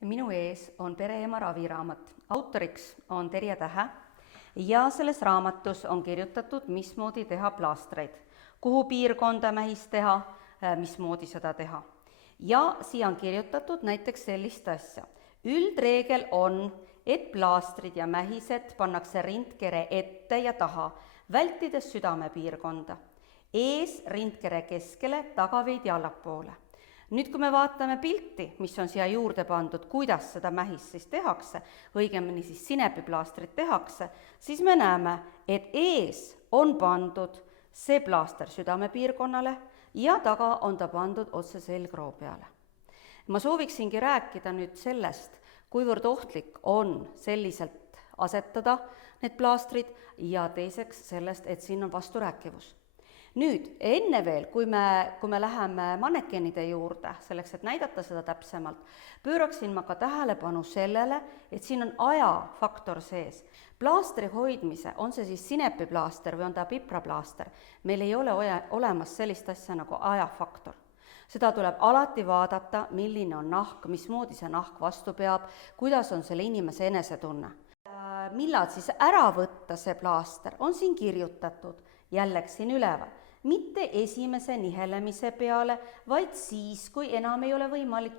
Minu ees on pereema raviraamat. Autoriks on Terje Tähe ja selles raamatus on kirjutatud, mismoodi teha plaastreid, kuhu piirkonda mähis teha, mismoodi seda teha. Ja siia on kirjutatud näiteks sellist asja. Üldreegel on, et plaastrid ja mähised pannakse rindkere ette ja taha, vältides südamepiirkonda. Ees rindkere keskele, taga veidi allapoole. Nüüd, kui me vaatame pilti, mis on siia juurde pandud, kuidas seda mähist siis tehakse, õigemini siis sinepiplaastrit tehakse, siis me näeme, et ees on pandud see plaaster südamepiirkonnale ja taga on ta pandud otse selgroo peale. Ma sooviksingi rääkida nüüd sellest, kuivõrd ohtlik on selliselt asetada need plaastrid ja teiseks sellest, et siin on vasturääkivus. Nüüd, enne veel, kui me läheme mannekenide juurde, selleks, et näidata seda täpsemalt, pööraksin ma ka tähelepanu sellele, et siin on ajafaktor sees. Plaastri hoidmise, on see siis sinepiplaaster või on ta pipraplaaster, meil ei ole olemas sellist asja nagu ajafaktor. Seda tuleb alati vaadata, milline on nahk, mismoodi see nahk vastu peab, kuidas on selle inimese enesetunne. Millal siis ära võtta see plaaster, on siin kirjutatud, jällegi siin üleval. Mitte esimese nihelemise peale, vaid siis, kui enam ei ole võimalik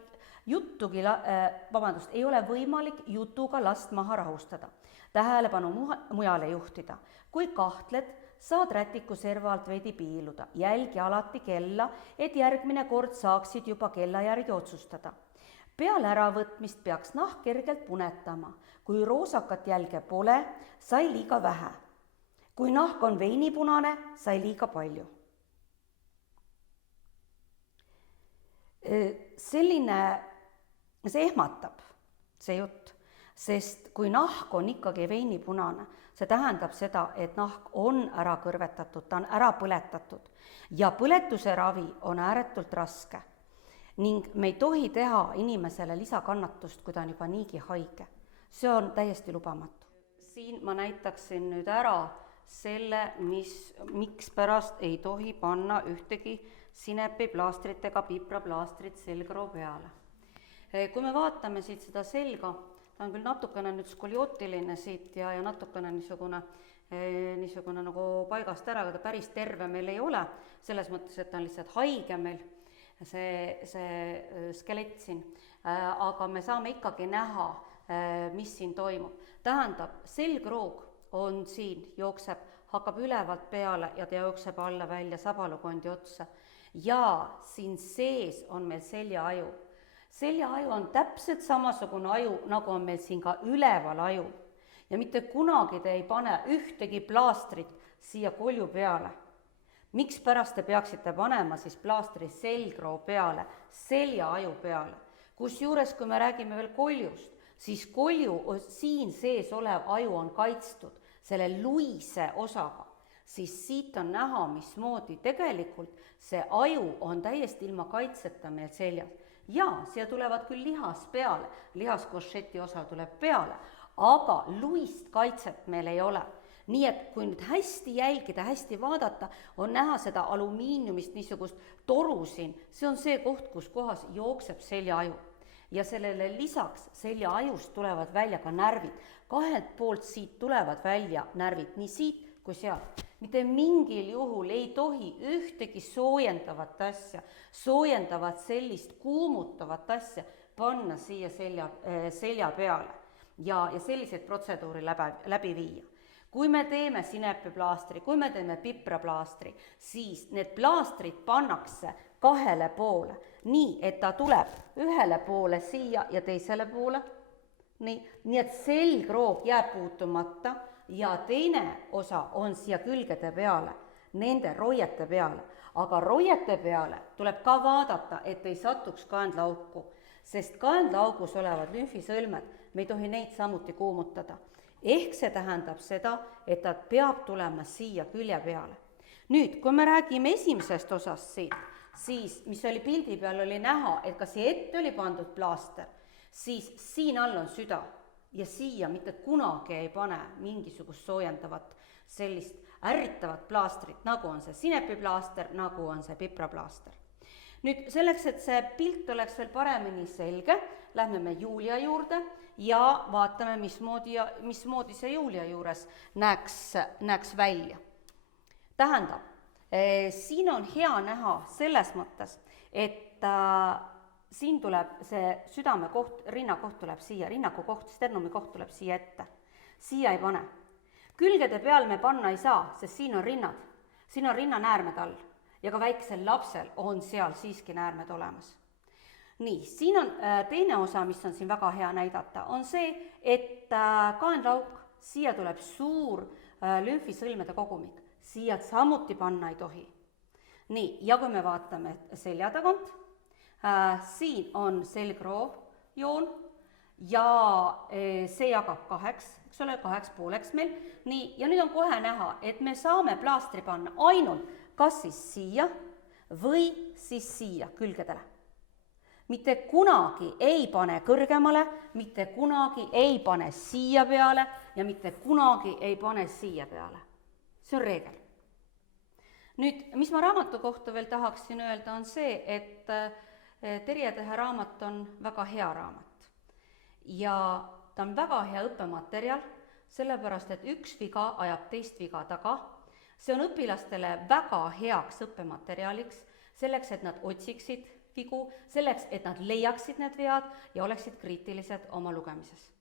jutuga last maha rahustada. Tähelepanu mujale juhtida. Kui kahtled, saad rätiku serva alt veidi piiluda. Jälgi alati kella, et järgmine kord saaksid juba kella järgi otsustada. Peale äravõtmist peaks nahk kergelt punetama. Kui roosakat jälge pole, sai liiga vähe. Kui nahk on veinipunane, sai liiga palju. See ehmatab, see jutt, sest kui nahk on ikkagi veinipunane, see tähendab seda, et nahk on ära kõrvetatud, ta on ära põletatud ja põletuse ravi on ääretult raske ning me ei tohi teha inimesele lisakannatust, kui ta on juba niigi haige. See on täiesti lubamatu. Siin ma näitaksin nüüd ära selle, miks pärast ei tohi panna ühtegi sinepiplaastritega pipraplaastrit selgroo peale. Kui me vaatame siit seda selga, ta on küll natukene nüüd skoliootiline siit ja natukene niisugune nagu paigast ära, aga ta päris terve meil ei ole, selles mõttes, et ta on lihtsalt haige meil, see skelett siin, aga me saame ikkagi näha, mis siin toimub. Tähendab, selgroog on siin, jookseb, hakkab ülevalt peale ja ta jookseb alla välja sabalukondi otsa. Ja siin sees on meil seljaaju. Seljaaju on täpselt samasugune aju, nagu on meil siin ka üleval aju. Ja mitte kunagi te ei pane ühtegi plaastrit siia kolju peale. Miks pärast te peaksite panema siis plaastri selgroo peale, seljaaju peale? Kusjuures, kui me räägime veel koljust, siis kolju siin sees olev aju on kaitstud selle luise osaga, siis siit on näha, mismoodi tegelikult see aju on täiesti ilma kaitseta meil seljas. Ja siia tulevad küll lihas peale, lihaskošeti osa tuleb peale, aga luist kaitset meil ei ole. Nii et kui nüüd hästi jälgida, hästi vaadata, on näha seda alumiiniumist niisugust toru siin, see on see koht, kus kohas jookseb seljaaju. Ja sellele lisaks seljaajust tulevad välja ka närvid. Kahelt poolt siit tulevad välja närvid, nii siit kui sealt. Mitte mingil juhul ei tohi ühtegi soojendavat sellist kuumutavat asja panna siia selja peale ja selliseid protseduuri läbi viia. Kui me teeme sinepiplaastri, kui me teeme pipraplaastri, siis need plaastrid pannakse kahele poole, nii et ta tuleb ühele poole siia ja teisele poole. Nii et selgroog jääb puutumata ja teine osa on siia külgede peale, nende roiete peale. Aga roiete peale tuleb ka vaadata, et ei satuks kaendlaauku, sest kaendlaaugus olevad lümfisõlmed, me ei tohi neid samuti kuumutada. Ehk see tähendab seda, et ta peab tulema siia külje peale. Nüüd, kui me räägime esimesest osast siit, siis mis oli pildi peal oli näha, et kas siia ette oli pandud plaaster, siis siin all on süda ja siia mitte kunagi ei pane mingisugust soojendavat sellist ärritavat plaastrit, nagu on see sinepiplaaster, nagu on see pipraplaaster. nüüd selleks, et see pilt oleks veel paremini selge, lähme me Julia juurde ja vaatame, mismoodi see Julia juures näeks välja. Tähendab, siin on hea näha selles mõttes, et siin tuleb see südamekoht, rinnakoht tuleb siia, rinnakukoht, sternumi koht tuleb siia ette. Siia ei pane. Külgede peal me panna ei saa, sest siin on rinnad, siin on rinnanäärmed all ja ka väiksel lapsel on seal siiski näärmed olemas. Nii, siin on teine osa, mis on siin väga hea näidata, on see, et kaenlaauk, siia tuleb suur lümfisõlmede kogumik, siia samuti panna ei tohi. Nii, ja kui me vaatame selja tagant, siin on selgrojoon ja see jagab kaheks, eks ole, 2,5 meil. Nii, ja nüüd on kohe näha, et me saame plaastri panna ainult kas siis siia või siis siia külgedele. Mitte kunagi ei pane kõrgemale, mitte kunagi ei pane siia peale ja mitte kunagi ei pane siia peale. See on reegel. Nüüd, mis ma raamatu kohta veel tahaksin öelda, on see, et Terje Tähe raamat on väga hea raamat. Ja ta on väga hea õppematerjal, sellepärast, et üks viga ajab teist viga taga. See on õpilastele väga heaks õppematerjaliks, selleks, et nad otsiksid vigu, selleks, et nad leiaksid need vead ja oleksid kriitilised oma lugemises.